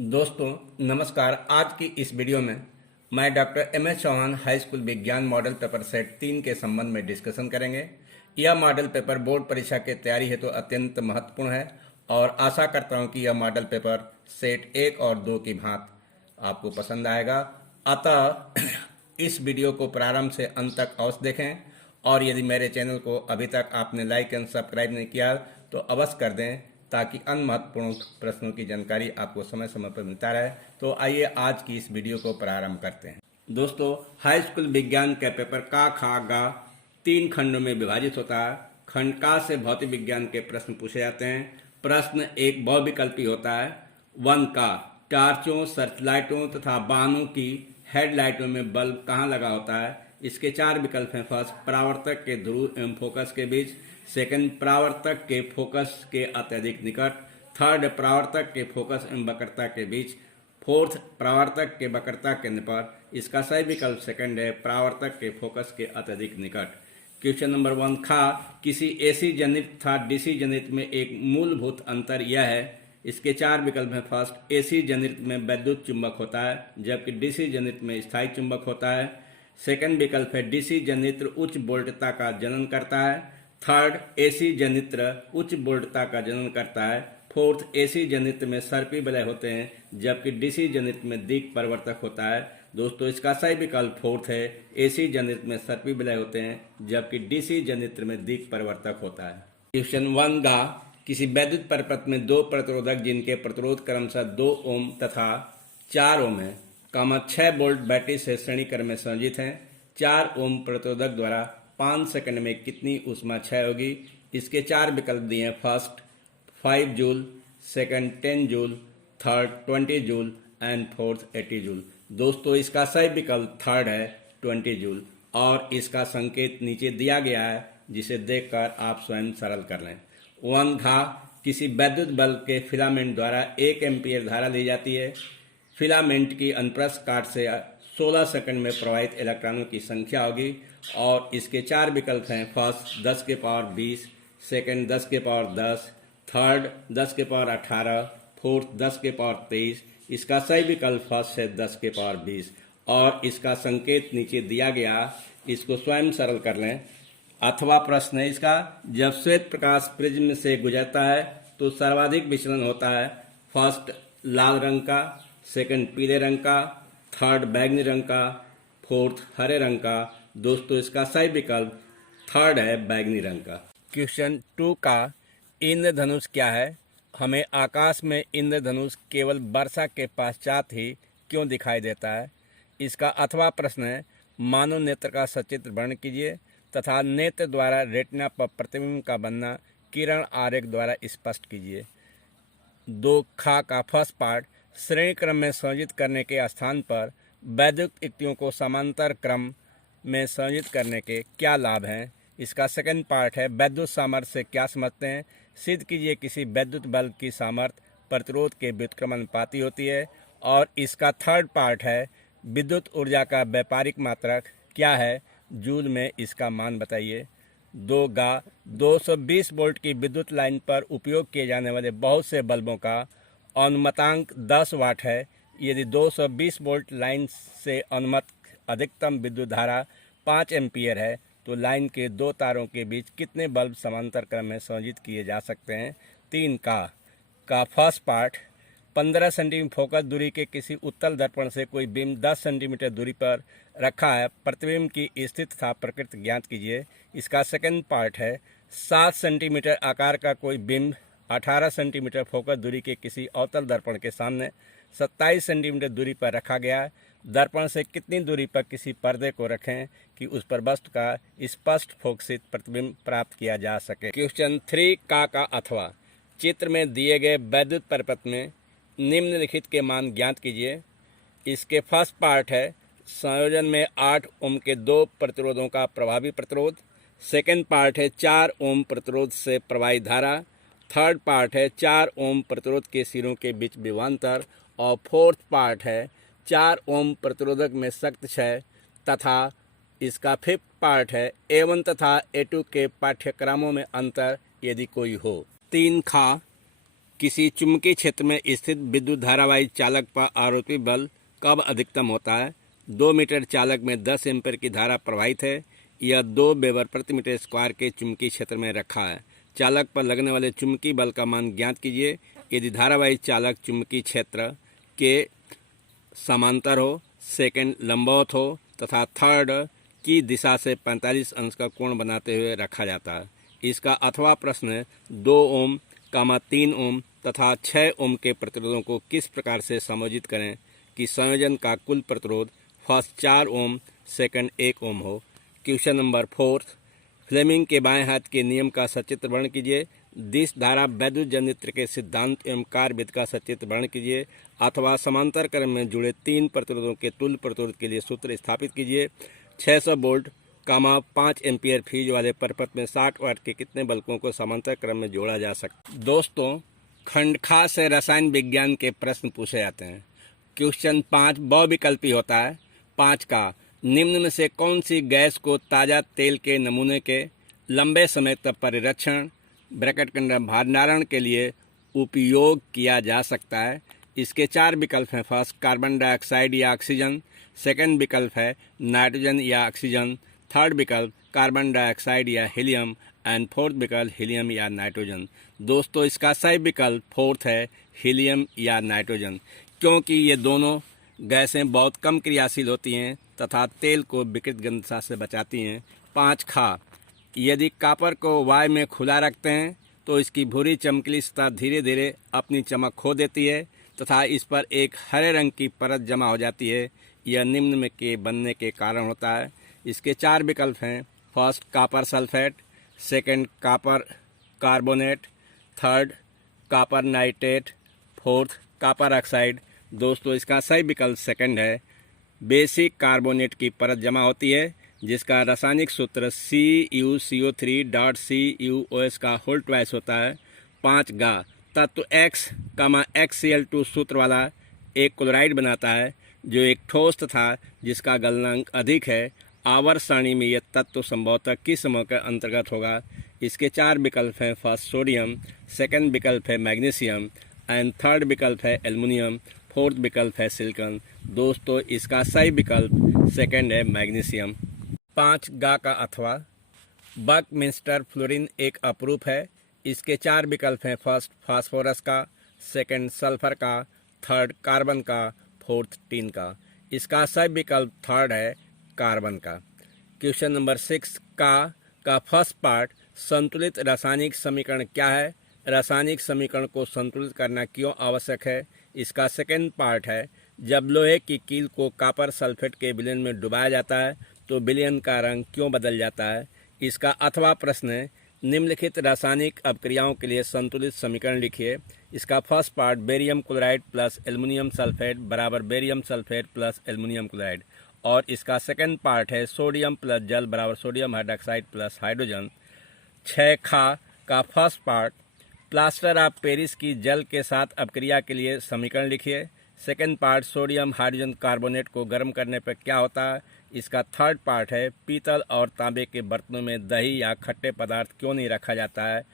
दोस्तों नमस्कार। आज की इस वीडियो में मैं doctor M S Chauhan high school विज्ञान मॉडल पेपर सेट 3 के संबंध में डिस्कशन करेंगे। यह मॉडल पेपर बोर्ड परीक्षा के तैयारी हेतु अत्यंत महत्वपूर्ण है और आशा करता हूं कि यह मॉडल पेपर सेट 1 और 2 की भांति आपको पसंद आएगा। अतः इस वीडियो को प्रारंभ से अंत तक अवश्य देखें और यदि मेरे चैनल को अभी तक आपने लाइक एंड सब्सक्राइब नहीं किया तो अवश्य कर दें ताकि अन्य महत्वपूर्ण प्रश्नों की जानकारी आपको समय समय पर मिलता रहे। तो आइए आज की इस वीडियो को प्रारंभ करते हैं। दोस्तों, हाई स्कूल विज्ञान का पेपर का खा गा 3 खंडों में विभाजित होता है। खंड का से भौतिक विज्ञान के प्रश्न पूछे जाते हैं। प्रश्न एक बहुविकल्पी होता है। 1 का टार्चों, सर्चलाइटों तथा वाहनों की हेडलाइटों में बल्ब कहाँ लगा होता है। इसके 4 विकल्प हैं। फर्स्ट, परावर्तक के ध्रुव एवं फोकस के बीच। सेकंड, परावर्तक के फोकस के अत्यधिक निकट। थर्ड, परावर्तक के फोकस एवं वक्रता के बीच। फोर्थ, परावर्तक के वक्रता के निकट। इसका सही विकल्प सेकंड है, परावर्तक के फोकस के अत्यधिक निकट। क्वेश्चन नंबर 1 खा किसी एसी जनित तथा डीसी जनित में एक मूलभूत अंतर यह है। इसके 4 विकल्प हैं। फर्स्ट, एसी जनित में वैद्युत चुंबक होता है जबकि डीसी जनित में स्थायी चुंबक होता है। सेकंड विकल्प है, डीसी जनित्र उच्च वोल्टता का जनन करता है। थर्ड, एसी जनित्र उच्च वोल्टता का जनन करता है। फोर्थ, एसी जनित्र में सर्पी वलय होते हैं जबकि डीसी जनित्र में दिक् परिवर्तक होता है। दोस्तों, इसका सही विकल्प फोर्थ है, एसी जनित्र में सर्पी वलय होते हैं जबकि डीसी जनित्र में दिक् परिवर्तक होता है। क्वेश्चन 1 गा किसी वैद्युत परिपथ में 2 प्रतिरोधक जिनके प्रतिरोध क्रमशः 2 ओम तथा 4 ओम है, 6 वोल्ट बैटरी से श्रेणी क्रम में संयोजित हैं। 4 ओम प्रतिरोधक द्वारा 5 सेकंड में कितनी ऊष्मा क्षय होगी। इसके 4 विकल्प दिए हैं। First 5 joule, second 10 joule, third 20 joule and fourth 80 joule. दोस्तों, इसका सही विकल्प थर्ड है, 20 जूल, और इसका संकेत नीचे दिया गया है जिसे देखकर आप स्वयं सरल कर लें। 1 घा किसी वैद्युत बल्ब के फिलामेंट द्वारा 1 एम्पीयर धारा ली जाती है। फिलामेंट की अनुप्रस्थ काट से 16 सेकंड में प्रवाहित इलेक्ट्रॉनों की संख्या होगी और इसके 4 विकल्प हैं। फर्स्ट 10 के पावर 20, सेकंड 10 के पावर 10, थर्ड 10 के पावर 18, फोर्थ 10 के पावर 23। इसका सही विकल्प फर्स्ट है, 10 के पावर 20, और इसका संकेत नीचे दिया गया, इसको स्वयं सरल कर लें। अथवा प्रश्न है इसका, जब श्वेत प्रकाश प्रिज्म से गुजरता है तो सर्वाधिक विचलन होता है। फर्स्ट लाल रंग का, सेकंड पीले रंग का, थर्ड बैंगनी रंग का, फोर्थ हरे रंग का। दोस्तों, इसका सही विकल्प थर्ड है, बैंगनी रंग का। क्वेश्चन 2 का इंद्रधनुष क्या है। हमें आकाश में इंद्रधनुष केवल वर्षा के पश्चात ही क्यों दिखाई देता है। इसका अथवा प्रश्न है, मानव नेत्र का सचित्र वर्णन कीजिए तथा नेत्र द्वारा रेटिना पर प्रतिबिंब का बनना किरण आरेख द्वारा स्पष्ट कीजिए। 2 खा का फर्स्ट पार्ट, श्रेणी क्रम में संयोजित करने के स्थान पर वैद्युत युक्तियों को समांतर क्रम में संयोजित करने के क्या लाभ हैं। इसका सेकंड पार्ट है, वैद्युत सामर्थ्य से क्या समझते हैं। सिद्ध कीजिए किसी वैद्युत बल्ब की सामर्थ्य प्रतिरोध के व्युत्क्रमानुपाती होती है। और इसका थर्ड पार्ट है, विद्युत ऊर्जा का व्यापारिक मात्रक क्या है, जूल में इसका मान बताइए। 2 गा 220 वोल्ट की विद्युत लाइन पर उपयोग किए जाने वाले बहुत से बल्बों का अनुमतांक 10 वाट है। यदि 220 वोल्ट लाइन से अनुमत अधिकतम विद्युत धारा 5 एम्पीयर है तो लाइन के 2 तारों के बीच कितने बल्ब समांतर क्रम में संयोजित किए जा सकते हैं। 3 का फर्स्ट पार्ट, 15 सेंटीमीटर फोकस दूरी के किसी उत्तल दर्पण से कोई बिंब 10 सेंटीमीटर दूरी पर रखा है। प्रतिबिंब की स्थिति तथा प्रकृति ज्ञात कीजिए। इसका सेकंड पार्ट है, 7 सेंटीमीटर आकार का कोई बिंब 18 सेंटीमीटर फोकस दूरी के किसी अवतल दर्पण के सामने 27 सेंटीमीटर दूरी पर रखा गया है। दर्पण से कितनी दूरी पर किसी पर्दे को रखें कि उस पर वस्तु का स्पष्ट फोकसित प्रतिबिंब प्राप्त किया जा सके। क्वेश्चन 3 का अथवा चित्र में दिए गए वैद्युत परिपथ में निम्नलिखित के मान ज्ञात कीजिए। इसके फर्स्ट पार्ट है, संयोजन में 8 ओम के 2 प्रतिरोधों का प्रभावी प्रतिरोध। सेकंड पार्ट है, 4 ओम प्रतिरोध से प्रवाहित धारा। थर्ड पार्ट है, 4 ओम प्रतिरोध के सिरों के बीच विभवांतर। और फोर्थ पार्ट है, 4 ओम प्रतिरोधक में शक्ति क्षय। तथा इसका फिफ्थ पार्ट है, A1 तथा A2 के पाठ्यक्रमों में अंतर यदि कोई हो। 3 खा किसी चुंबकीय क्षेत्र में स्थित विद्युत धारावाही चालक पर आरोपी बल कब अधिकतम होता है? 2 मीटर चालक में 10 एम्पीयर की धारा प्रवाहित है। यह 2 वेबर प्रति मीटर स्क्वायर के चुंबकीय क्षेत्र में रखा है। चालक पर लगने वाले चुंबकीय बल का मान ज्ञात कीजिए। यदि धारावाही चालक चुंबकीय क्षेत्र के समांतर हो, सेकंड लंबवत हो तथा थर्ड की दिशा से 45 अंश का कोण बनाते हुए रखा जाता है। इसका अथवा प्रश्न 2 ओम, 3 ओम तथा 6 ओम के प्रतिरोधों को किस प्रकार से समायोजित करें कि संयोजन का कुल प्रतिरोध फर्स्ट 4 ओम, सेकंड 1 ओम हो। क्वेश्चन नंबर 4, फ्लेमिंग के बाएं हाथ के नियम का सचित्र वर्णन कीजिए। दिश धारा वैद्युत जनित्र के सिद्धांत एवं कार्यविधि का सचित्र वर्णन कीजिए अथवा समांतर क्रम में जुड़े 3 प्रतिरोधों के तुल्य प्रतिरोध के लिए सूत्र स्थापित कीजिए। 600 वोल्ट 5 एम्पीयर फीज वाले परिपथ में 60 वाट के कितने बल्बों को समांतर क्रम में जोड़ा जा सकता है? दोस्तों, खंड खा से रसायन विज्ञान के प्रश्न पूछे जाते हैं। क्वेश्चन 5 बहुविकल्पी होता है। 5 का निम्न में से कौन सी गैस को ताज़ा तेल के नमूने के लंबे समय तक परिरक्षण ब्रैकेट के अंदर भंडारण के लिए उपयोग किया जा सकता है? इसके 4 विकल्प हैं। फर्स्ट, कार्बन डाइऑक्साइड या ऑक्सीजन। सेकंड विकल्प है नाइट्रोजन या ऑक्सीजन। थर्ड विकल्प कार्बन डाइऑक्साइड या हीलियम एंड फोर्थ विकल्प हीलियम या नाइट्रोजन। दोस्तों, इसका सही विकल्प फोर्थ है, हीलियम या नाइट्रोजन, क्योंकि ये दोनों गैसें बहुत कम क्रियाशील होती हैं तथा तेल को विकृत गंधता से बचाती हैं। 5 खा, यदि कॉपर को वायु में खुला रखते हैं तो इसकी भूरी चमकीली सतह धीरे धीरे अपनी चमक खो देती है तथा इस पर एक हरे रंग की परत जमा हो जाती है। यह निम्न में के बनने के कारण होता है। इसके 4 विकल्प हैं। First, copper sulphate. Second, copper carbonate. Third, copper nitrate. Fourth, copper oxide. दोस्तों, इसका सही विकल्प सेकंड है। बेसिक कार्बोनेट की परत जमा होती है जिसका रासायनिक सूत्र CuCO3.CuOS का होल ट्वाइस होता है। 5 गा, तत्व X, XCl2 सूत्र वाला एक क्लोराइड बनाता है जो एक ठोस तथा जिसका गलनांक अधिक है। आवर्त सारणी में यह तत्व संभवतः किस समूह के अंतर्गत होगा? इसके 4 विकल्प हैं। First, sodium. सेकंड विकल्प है मैग्नीशियम एंड थर्ड विकल्प है एल्युमिनियम। फोर्थ विकल्प है सिलिकॉन। दोस्तों, इसका सही विकल्प सेकंड है मैग्नीशियम। 5 गा का अथवा बकमिंस्टर फ्लोरीन एक अपरूप है। इसके 4 विकल्प हैं। फर्स्ट, फास्फोरस का। सेकंड, सल्फर का। थर्ड, कार्बन का। फोर्थ, टीन का। इसका सही विकल्प थर्ड है, कार्बन का। क्वेश्चन नंबर 6 का फर्स्ट पार्ट, संतुलित रासायनिक समीकरण क्या है? रासायनिक समीकरण को संतुलित करना क्यों आवश्यक है? इसका सेकंड पार्ट है, जब लोहे की कील को कॉपर सल्फेट के विलयन में डुबाया जाता है तो विलयन का रंग क्यों बदल जाता है? इसका अथवा प्रश्न है, निम्नलिखित रासायनिक अपक्रियाओं के लिए संतुलित समीकरण लिखिए। इसका first part, barium chloride plus aluminium sulphate बराबर barium sulphate plus aluminium chloride. और इसका सेकंड पार्ट है, सोडियम प्लस जल बराबर सोडियम हाइड्रोक्साइड प्लस हाइड्रोजन। 6 खा का first part, plaster of Paris की जल के साथ अपक्रिया के लिए समीकरण लिखिए। Second part, sodium hydrogen carbonate को गर्म करने पर क्या होता है? इसका थर्ड पार्ट है, पीतल और तांबे के बर्तनों में दही या खट्टे पदार्थ क्यों नहीं रखा जाता है?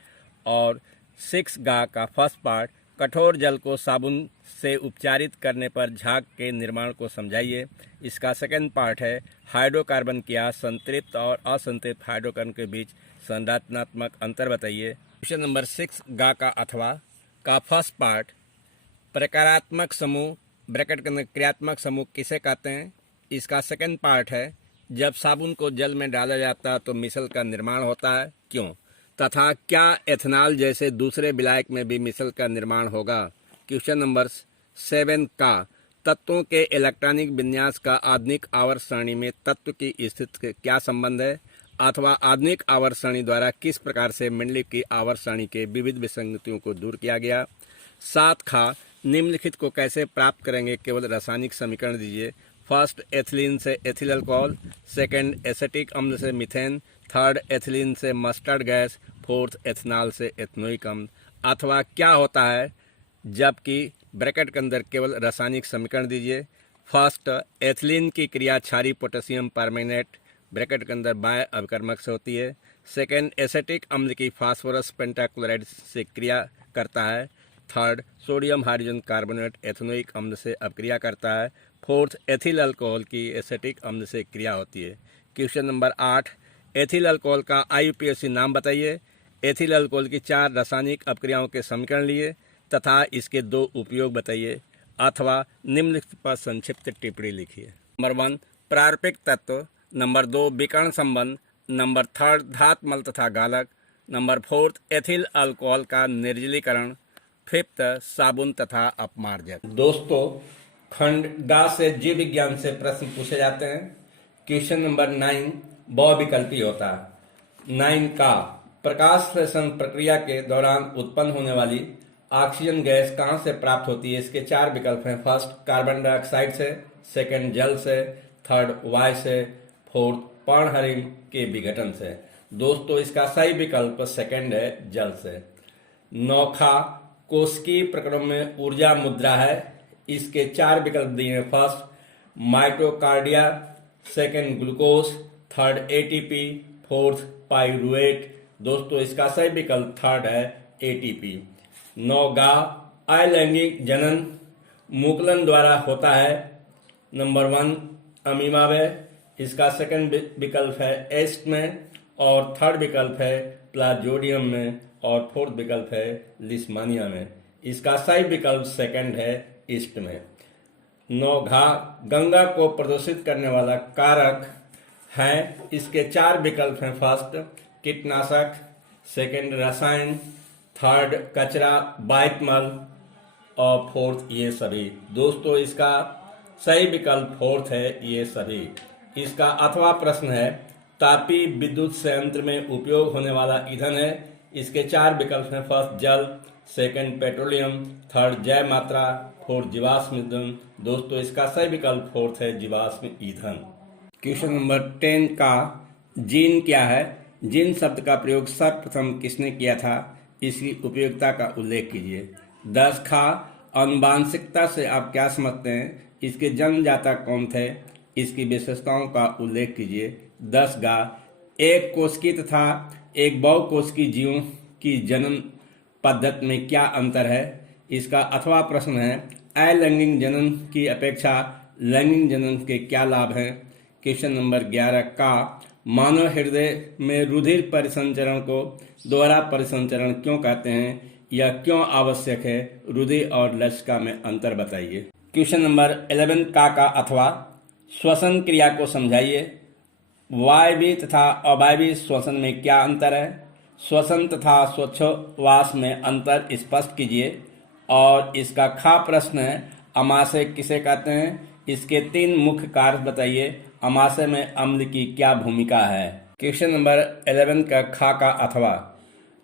और 6 गा का फर्स्ट पार्ट, कठोर जल को साबुन से उपचारित करने पर झाग के निर्माण को समझाइए। इसका सेकंड पार्ट है, हाइड्रोकार्बन क्या संतृप्त और असंतृप्त हाइड्रोकार्बन के बीच संरचनात्मक अंतर बताइए। क्वेश्चन नंबर 6 गा का अथवा का फर्स्ट पार्ट, प्रकारात्मक समूह ब्रैकेट के अंदर क्रियात्मक समूह किसे कहते हैं? इसका सेकंड पार्ट है, जब साबुन को जल में डाला जाता है तो मिसल का निर्माण होता है, क्यों? तथा क्या एथेनॉल जैसे दूसरे विलायक में भी मिसल का निर्माण होगा? क्वेश्चन नंबर 7 का तत्वों के इलेक्ट्रॉनिक विन्यास का आधुनिक आवर्त सारणी में तत्व की स्थिति के क्या संबंध है? अथवा आधुनिक आवर्त सारणी द्वारा किस प्रकार से मंडलिक की आवर्त सारणी के विविध विसंगतियों को दूर किया गया? 7 खा, निम्नलिखित को कैसे प्राप्त करेंगे? केवल रासायनिक समीकरण दीजिए। फर्स्ट, एथिलीन से एथिल अल्कोहल। सेकंड, एसिटिक अम्ल से मीथेन। थर्ड, एथिलीन से मस्टर्ड गैस। फोर्थ, एथेनॉल से एथनोइक अम्ल। अथवा क्या होता है जबकि ब्रैकेट के अंदर केवल रासायनिक समीकरण दीजिए। फर्स्ट, एथिलीन की क्रिया क्षारीय पोटेशियम परमैंगनेट ब्रैकेट के अंदर बाय अभिकर्मक से होती है। सेकंड, एसिटिक अम्ल की फास्फोरस पेंटाक्लोराइड से क्रिया करता है। Third, sodium hydrogen carbonate ethanoic अम्ल से अपक्रिया करता है। फोर्थ, एथिल अल्कोहल की एसेटिक अम्ल से क्रिया होती है। क्वेश्चन नंबर 8, एथिल अल्कोहल का IUPAC नाम बताइए। एथिल अल्कोहल की 4 रासायनिक अपक्रियाओं के समीकरण लिए तथा इसके 2 उपयोग बताइए अथवा निम्नलिखित पर संक्षिप्त टिप्पणी लिखिए। नंबर 1, प्रारूपिक तत्व। नंबर 2, विकर्ण संबंध। नंबर 3, धातमल तथा गालक। नंबर 4, एथिल अल्कोहल का निर्जलीकरण। 5th, साबुन तथा अपमार्जक। दोस्तों, खंड गा से जीव विज्ञान से प्रश्न पूछे जाते हैं। क्वेश्चन नंबर 9 बहुविकल्पी होता है। 9 का, प्रकाश श्लेषण प्रक्रिया के दौरान उत्पन्न होने वाली ऑक्सीजन गैस कहाँ से प्राप्त होती है? इसके 4 विकल्प हैं। फर्स्ट, कार्बन डाइऑक्साइड से। सेकंड, जल से। थर्ड, वायु से। फोर्थ, पर्णहरिण के विघटन से। दोस्तों, इसका सही विकल्प सेकंड है, जल से। 9 खा, कोशिकीय प्रकरणों में ऊर्जा मुद्रा है। इसके 4 विकल्प दिए हैं। First, mitochondria. Second, glucose. Third, ATP। Fourth, pyruvate. दोस्तों, इसका सही विकल्प थर्ड है, ATP। 9 गा, अलैंगिक जनन मुकुलन द्वारा होता है। नंबर 1, अमीबा में। इसका सेकंड विकल्प है एस्ट में, और थर्ड विकल्प है प्लाज्मोडियम में, और फोर्थ विकल्प है लिस्मानिया में। इसका सही विकल्प सेकंड है, ईस्ट में। 9 घा, गंगा को प्रदूषित करने वाला कारक है। इसके 4 विकल्प हैं। फर्स्ट, कीटनाशक। सेकंड, रसायन। थर्ड, कचरा, बाइटमल, और फोर्थ, ये सभी। दोस्तों, इसका सही विकल्प फोर्थ है, ये सभी। इसका अथवा प्रश्न है, तापीय विद्युत संयंत्र में उपयोग होने वाला ईंधन है। इसके 4 विकल्प हैं। फर्स्ट, जल। Second, petroleum. थर्ड, जैव मात्रा। फोर्थ, जीवाश्म ईंधन। दोस्तों, इसका सही विकल्प फोर्थ है, जीवाश्म ईंधन। क्वेश्चन नंबर 10 का, जीन क्या है? जीन शब्द का प्रयोग सर्वप्रथम किसने किया था? इसकी उपयोगिता का उल्लेख कीजिए। 10 खा, आनुवांशिकता से आप क्या समझते हैं? इसके जन्मदाता कौन थे? इसकी विशेषताओं का उल्लेख कीजिए। 10 गा, एक कोशिकीय तथा एक बहुकोशिकीय जीवों की जनन पद्धति में क्या अंतर है? इसका अथवा प्रश्न है, अलैंगिक जनन की अपेक्षा लैंगिक जनन के क्या लाभ हैं? क्वेश्चन नंबर 11 का, मानव हृदय में रुधिर परिसंचरण को दोहरा परिसंचरण क्यों कहते हैं? यह क्यों आवश्यक है? रुधिर और लसिका में अंतर बताइए। क्वेश्चन नंबर 11 का अथवा, श्वसन क्रिया को समझाइए। वायवीय तथा अवायवीय श्वसन में क्या अंतर है? श्वसन तथा श्वासोच्छ्वास में अंतर स्पष्ट कीजिए। और इसका खा प्रश्न है, अमाशय किसे कहते हैं? इसके 3 मुख्य कार्य बताइए। अमाशय में अम्ल की क्या भूमिका है? क्वेश्चन नंबर 11 का खा का अथवा,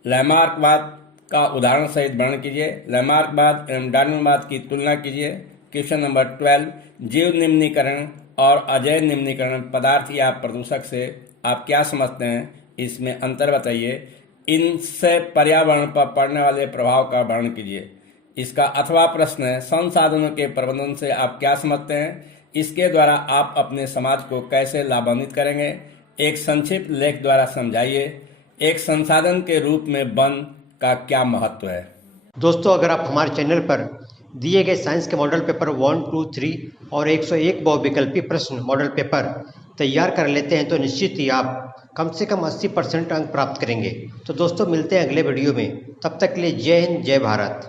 लैमार्कवाद का उदाहरण सहित वर्णन कीजिए। लैमार्कवाद एवं डार्विनवाद की तुलना कीजिए। क्वेश्चन नंबर 12, जीव निम्नीकरण और अजैव निम्नीकरण पदार्थ या प्रदूषक से आप क्या समझते हैं? इसमें अंतर बताइए। इनसे पर्यावरण पर पड़ने वाले प्रभाव का वर्णन कीजिए। इसका अथवा प्रश्न है, संसाधनों के प्रबंधन से आप क्या समझते हैं? इसके द्वारा आप अपने समाज को कैसे लाभान्वित करेंगे? एक संक्षिप्त लेख द्वारा समझाइए। एक संसाधन के रूप में वन का क्या महत्व है? दोस्तों, अगर आप हमारे चैनल पर दिए गए साइंस के मॉडल पेपर 1, 2, 3 और 101 बहुविकल्पी प्रश्न मॉडल पेपर तैयार कर लेते हैं तो निश्चित ही आप कम से कम 80% अंक प्राप्त करेंगे। तो दोस्तों, मिलते हैं अगले वीडियो में। तब तक के लिए जय हिंद, जय भारत।